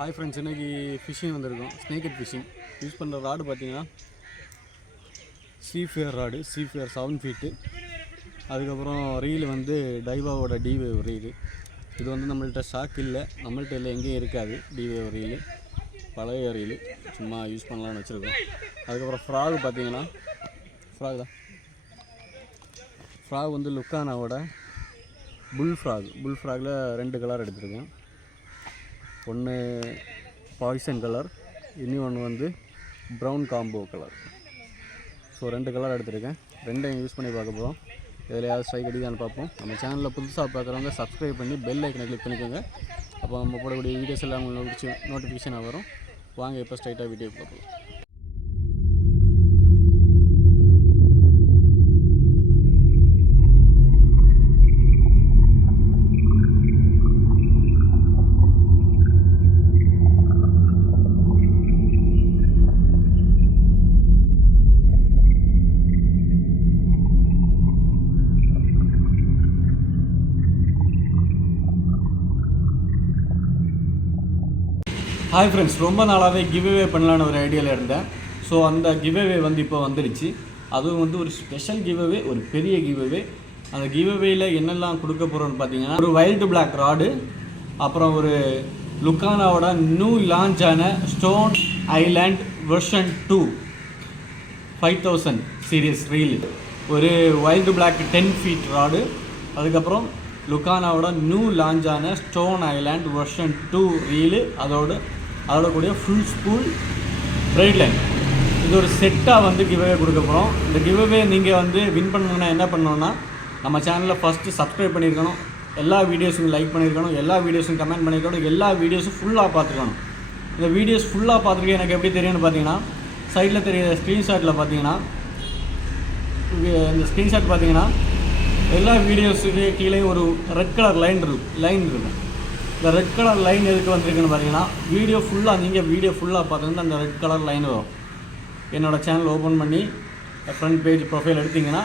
Hi friends, இன்றைக்கி phishing வந்திருக்கோம். Snakehead phishing use பண்ணுற ராடு பார்த்தீங்கன்னா சீஃபியர் ராடு, சீஃபியர் 7 ஃபீட்டு. அதுக்கப்புறம் ரீல் வந்து டைவாவோட டிவேவ் ரீலு. இது வந்து நம்மள்கிட்ட ஸ்டாக் இல்லை, நம்மள்கிட்ட இல்லை, எங்கேயும் இருக்காது. டிவேவ் ரீலு பழைய ரீலு, சும்மா யூஸ் பண்ணலான்னு வச்சுருக்கோம். அதுக்கப்புறம் ஃப்ராக் பார்த்தீங்கன்னா ஃப்ராக் வந்து லுக்கானாவோட புல் ஃப்ராகில் 2 கலர் எடுத்துருக்கேன். ஒன்று பாய்சன் கலர், இன்னொன்று வந்து brown combo colour. So 2 colour எடுத்துருக்கேன். ரெண்டையும் யூஸ் பண்ணி பார்க்க போகிறோம். இதில் யாவது ஸ்ட்ரைக் அடிக்கான்னு பார்ப்போம். நம்ம சேனலில் புதுசாக பார்க்குறவங்க சப்ஸ்கிரைப் பண்ணி பெல் ஐக்கனை கிளிக் பண்ணிக்கோங்க. அப்போ நம்ம போடக்கூடிய வீடியோஸ் எல்லாம் உங்களுக்கு நோட்டிஃபிகேஷனாக வரும். வாங்க இப்போ ஸ்ட்ரைட்டாக வீடியோ பார்ப்போம். ஹாய் ஃப்ரெண்ட்ஸ், ரொம்ப நாளாகவே கிவ்அவே பண்ணலான்னு ஒரு ஐடியாவில் இருந்தேன். ஸோ அந்த கிவ்அவே வந்து இப்போ வந்துடுச்சு. அதுவும் வந்து ஒரு ஸ்பெஷல் கிவ்அவே, ஒரு பெரிய கிவ்அவே. அந்த கிவ்அவேயில் என்னெல்லாம் கொடுக்க போகிறோன்னு பார்த்தீங்கன்னா, ஒரு வைல்டு பிளாக் ராடு, அப்புறம் ஒரு லுக்கானாவோட நியூ லான்ச் ஆன stone island version 2 5000 series reel, ஒரு வைல்டு பிளாக் 10 ஃபீட் ராடு, அதுக்கப்புறம் லுக்கானாவோட நியூ லான்ச் ஆன ஸ்டோன் ஐலாண்ட் வெர்ஷன் 2 ரீலு, அதோட கூடிய ஃபுல் ஸ்பூல் பிரைட் லைன். இது ஒரு செட்டாக வந்து கிவ்அவே கொடுக்க போகிறோம். இந்த கிவ்அவே நீங்கள் வந்து வின் பண்ணணுன்னா என்ன பண்ணணுன்னா, நம்ம சேனலில் ஃபஸ்ட்டு சப்ஸ்கிரைப் பண்ணியிருக்கணும், எல்லா வீடியோஸும் லைக் பண்ணியிருக்கணும், எல்லா வீடியோஸும் கமெண்ட் பண்ணியிருக்கணும், எல்லா வீடியோஸும் ஃபுல்லாக பார்த்துருக்கணும். இந்த வீடியோஸ் ஃபுல்லாக பார்த்துருக்கேன். எனக்கு எப்படி தெரியும்னு பார்த்தீங்கன்னா, சைடில் தெரியுற ஸ்க்ரீன்ஷாட்டில் பார்த்தீங்கன்னா, இந்த ஸ்க்ரீன்ஷாட் பார்த்தீங்கன்னா எல்லா வீடியோஸுக்கு கீழே ஒரு ரெட் கலர் லைன் இருக்கும். இந்த ரெட் கலர் லைன் எதுக்கு வந்திருக்குன்னு பார்த்தீங்கன்னா, வீடியோ ஃபுல்லாக பார்த்தீங்கன்னா அந்த ரெட் கலர் லைன் வரும். என்னோடய சேனல் ஓப்பன் பண்ணி ஃப்ரண்ட் பேஜ் ப்ரொஃபைல் எடுத்திங்கன்னா,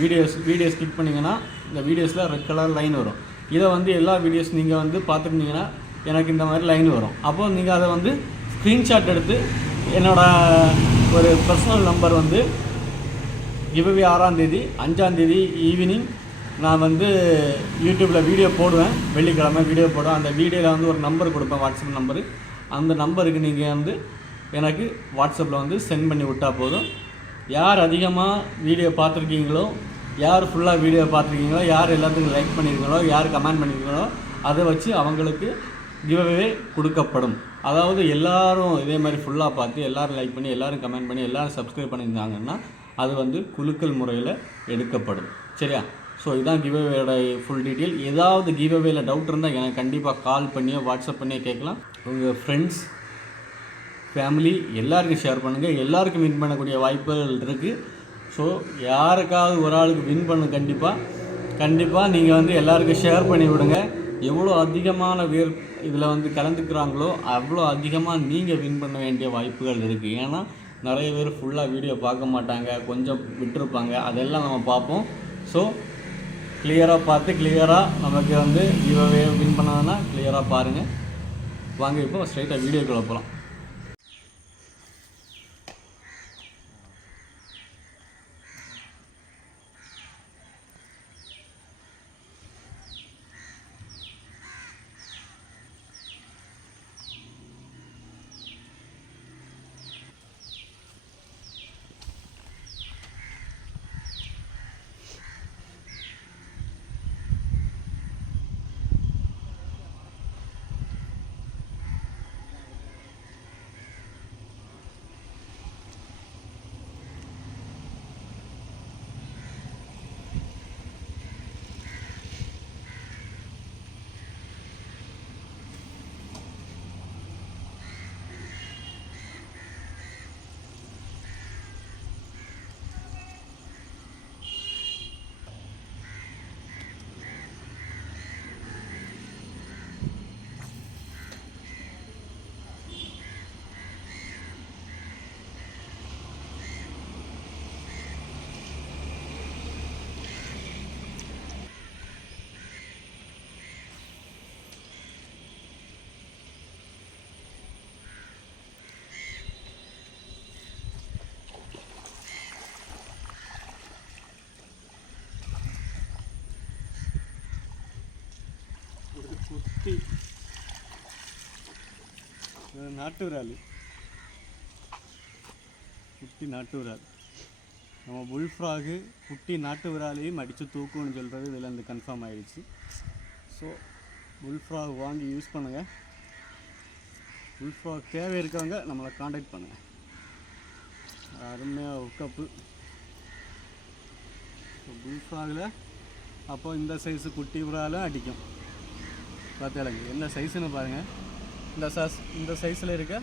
வீடியோஸ் கிளிக் பண்ணிங்கன்னா இந்த வீடியோஸில் ரெட் கலர் லைன் வரும். இதை வந்து எல்லா வீடியோஸ் நீங்கள் வந்து பார்த்துருந்தீங்கன்னா எனக்கு இந்த மாதிரி லைன் வரும். அப்போது நீங்கள் அதை வந்து ஸ்க்ரீன்ஷாட் எடுத்து என்னோடய ஒரு பர்சனல் நம்பர் வந்து கிவ்அவே 6ஆம் தேதி 5ஆம் தேதி ஈவினிங் நான் வந்து யூடியூப்பில் வீடியோ போடுவேன். வெள்ளிக்கிழமை வீடியோ போடுவேன். அந்த வீடியோவில் வந்து ஒரு நம்பர் கொடுப்பேன், வாட்ஸ்அப் நம்பரு. அந்த நம்பருக்கு நீங்கள் வந்து எனக்கு வாட்ஸ்அப்பில் வந்து சென்ட் பண்ணி விட்டால் போதும். யார் அதிகமாக வீடியோ பார்த்துருக்கீங்களோ, யார் ஃபுல்லாக வீடியோ பார்த்துருக்கீங்களோ, யார் எல்லாத்துக்கும் லைக் பண்ணியிருக்கீங்களோ, யார் கமெண்ட் பண்ணியிருக்கீங்களோ, அதை வச்சு அவங்களுக்கு கிவ்அவே கொடுக்கப்படும். அதாவது எல்லோரும் இதே மாதிரி ஃபுல்லாக பார்த்து எல்லோரும் லைக் பண்ணி, எல்லோரும் கமெண்ட் பண்ணி, எல்லோரும் சப்ஸ்கிரைப் பண்ணியிருந்தாங்கன்னா அது வந்து குலுக்கல் முறையில் எடுக்கப்படும். சரியா? ஸோ இதுதான் கிவ்அவேயோட ஃபுல் டீட்டெயில். ஏதாவது கிவ்அவேயில் டவுட் இருந்தால் எனக்கு கண்டிப்பாக கால் பண்ணியோ வாட்ஸ்அப் பண்ணியோ கேட்கலாம். உங்கள் ஃப்ரெண்ட்ஸ், ஃபேமிலி எல்லாருக்கும் ஷேர் பண்ணுங்கள். எல்லாருக்கும் வின் பண்ணக்கூடிய வாய்ப்புகள் இருக்குது. ஸோ யாருக்காவது ஒரு ஆளுக்கு வின் பண்ண கண்டிப்பாக நீங்கள் வந்து எல்லாருக்கும் ஷேர் பண்ணி விடுங்க. எவ்வளோ அதிகமான பேர் இதில் வந்து கலந்துக்கிறாங்களோ அவ்வளோ அதிகமாக நீங்கள் வின் பண்ண வேண்டிய வாய்ப்புகள் இருக்குது. ஏன்னா நிறைய பேர் ஃபுல்லாக வீடியோ பார்க்க மாட்டாங்க, கொஞ்சம் விட்டுருப்பாங்க. அதெல்லாம் நம்ம பார்ப்போம். ஸோ கிளியராக பார்த்து நமக்கு வந்து கிவ்அவே வின் பண்ணதுன்னா கிளியராக பாருங்கள். வாங்க இப்போ ஸ்ட்ரைட்டாக வீடியோக்குள்ளே போகலாம். நாட்டு விரால், குட்டி நாட்டு விரால். நம்ம புல்ஃப்ராகு குட்டி நாட்டு விராலையும் அடித்து தூக்கும்னு சொல்கிறது இதில் இருந்து கன்ஃபார்ம் ஆகிடுச்சு. ஸோ புல்ஃப்ராக் வாங்கி யூஸ் பண்ணுங்கள். புல்ஃப்ராக் தேவை இருக்கவங்க நம்மளை காண்டாக்ட் பண்ணுங்கள். அருமையாக ஹுக்கப்பு. ஸோ புல்ஃப்ராகில் அப்போ இந்த சைஸு குட்டி விராலும் அடிக்கும். பார்த்தாலுங்க என்ன சைஸுன்னு பாருங்கள். இந்த சைஸில் இருக்க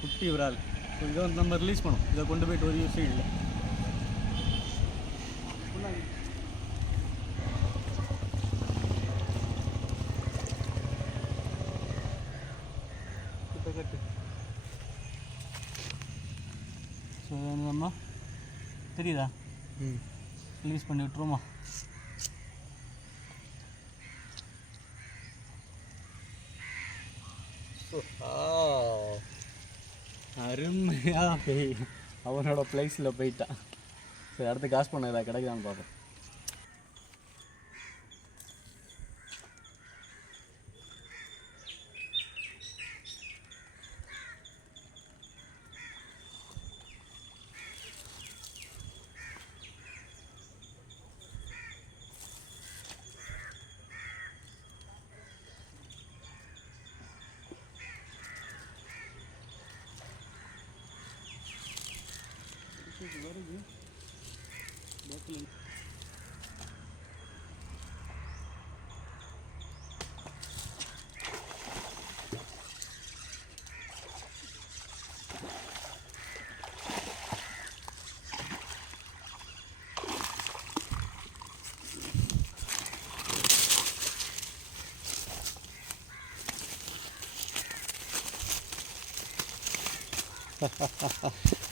குட்டி விரால். ஸோ இதை வந்து நம்ம ரிலீஸ் பண்ணோம். இதை கொண்டு போய்ட்டு ஒரு யூஸும் இல்லை. ஸோ நம்ம தெரியுதா, ரிலீஸ் பண்ணி விட்டுருமா. அருமையாக அவனோட பிளேஸில் போயிட்டான். சரி, அடுத்து காசு பண்ண ஏதாவது கிடைக்குதான்னு பார்ப்போம்.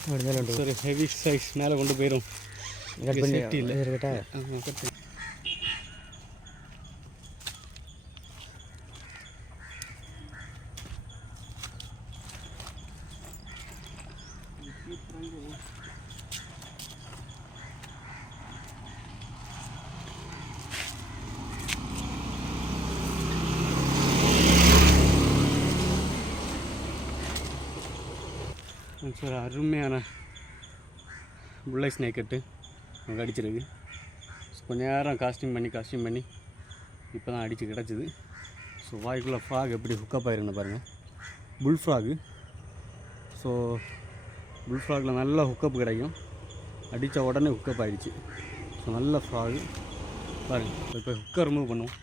வருது பேக்கில். சரி, ஹெவி சைஸ் மேலே கொண்டு போயிடும். சேஃப்டி இல்லை இருக்கட்டா. சரி, அருமையான புல்லை ஸ்னேக்கெட்டு அங்கே அடிச்சிருக்கு. கொஞ்ச நேரம் காஸ்டியூம் பண்ணி இப்போ தான் அடித்து கிடச்சிது. ஸோ வாய்க்குள்ளே ஃப்ராக் எப்படி ஹுக்கப் ஆயிருக்குன்னு பாருங்கள். புல் ஃப்ராகு. ஸோ புல் ஃப்ராகில் நல்லா ஹுக்கப் கிடைக்கும். அடித்த உடனே ஹுக்கப் ஆகிடுச்சு. ஸோ நல்ல ஃப்ராகு பாருங்கள். இப்போ ஹுக்கை ரிமூவ் பண்ணுவோம்.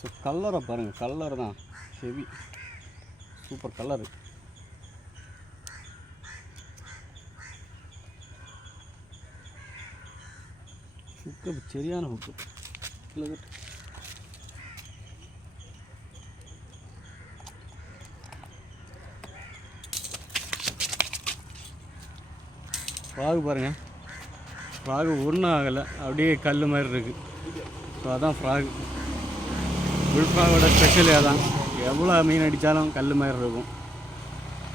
ஸோ கலரை பாருங்கள், கலர் தான் ஹெவி, சூப்பர் கலரு. ஹுக்கு சரியான ஹுக்கு. ஃப்ராகு பாருங்கள், ஃப்ராகு ஒன்றும் ஆகலை, அப்படியே கல் மாதிரி இருக்குது. ஸோ அதான் ஃப்ராகு. புல் ஃப்ராகோட ஸ்பெஷலே அதான். எவ்வளோ மீன் அடித்தாலும் கல் மாதிரி இருக்கும்.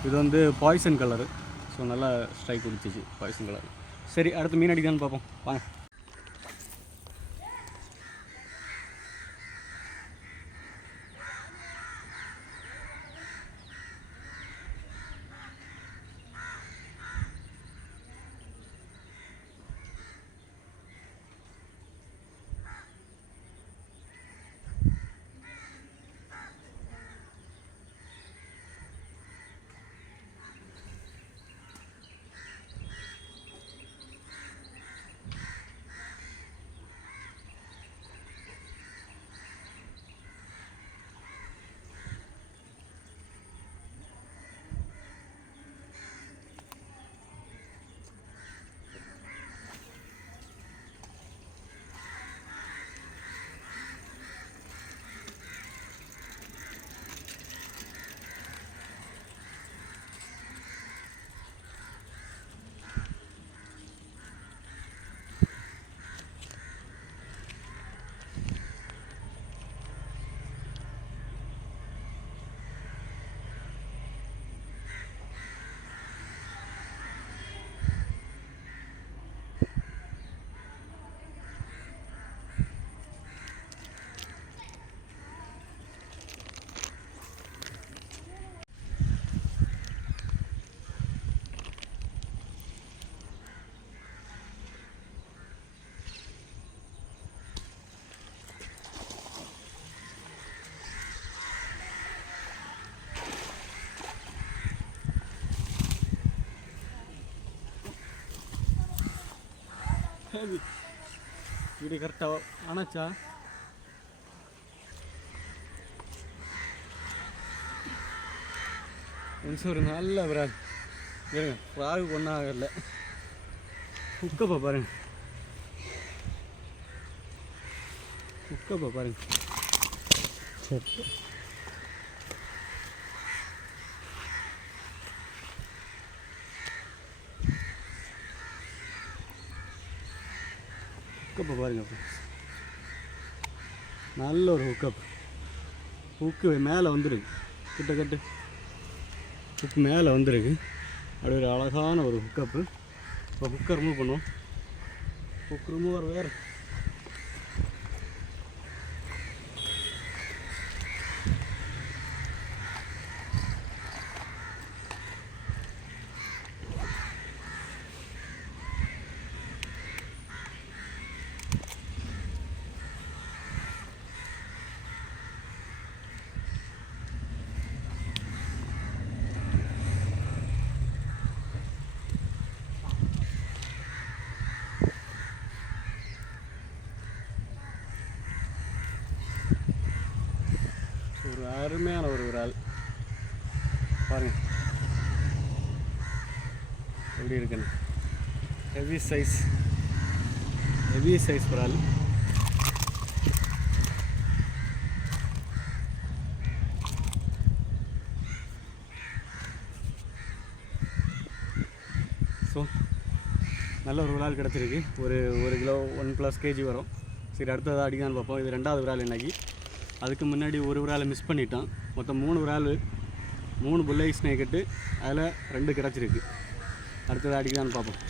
இது வந்து பாய்சன் கலரு. ஸோ நல்லா ஸ்ட்ரைக் குடிச்சிச்சு பாய்சன் கலர். சரி, அடுத்து மீன் அடிக்கான்னு பார்ப்போம் வாங்க. ஹேவி வீடு கரெக்டாக ஆனாச்சா? ஒரு நல்ல விரால் இருங்க, ஃப்ராகு ஒன்றும் ஆகலை. குக்கப்பா பாருங்க, குக்கப்பா பாருங்க. சரி, ஹுக்கப்பை பாருங்க, நல்ல ஒரு ஹுக்கப். ஹுக்கு மேலே வந்துருக்கு, கிட்டக்கட்டு ஹுக் மேலே வந்துருக்கு. அப்படி ஒரு அழகான ஒரு ஹுக்கப்பு. இப்போ ஹுக்கை ரிமூவ் பண்ணுவோம். ஹுக் ரிமூவர் வேறு ஒரு அருமையான ஒரு விரால் பாருங்கள் எப்படி இருக்குன்னு. ஹெவி சைஸ் விரால். ஸோ நல்ல ஒரு விரால் கிடச்சிருக்கு. ஒரு கிலோ 1+ kg வரும். சரி, அடுத்ததாக அடிக்கான்னு பார்ப்போம். இது 2வது விரால் இன்னைக்கு. அதுக்கு முன்னாடி ஒரு விராலை மிஸ் பண்ணிட்டோம். மொத்தம் 3 விரால், 3 புல்லை ஸ்னேக்கிட்டு அதில் 2 கிடச்சிருக்கு. அடுத்ததாக அடிக்கலான்னு பார்ப்போம்.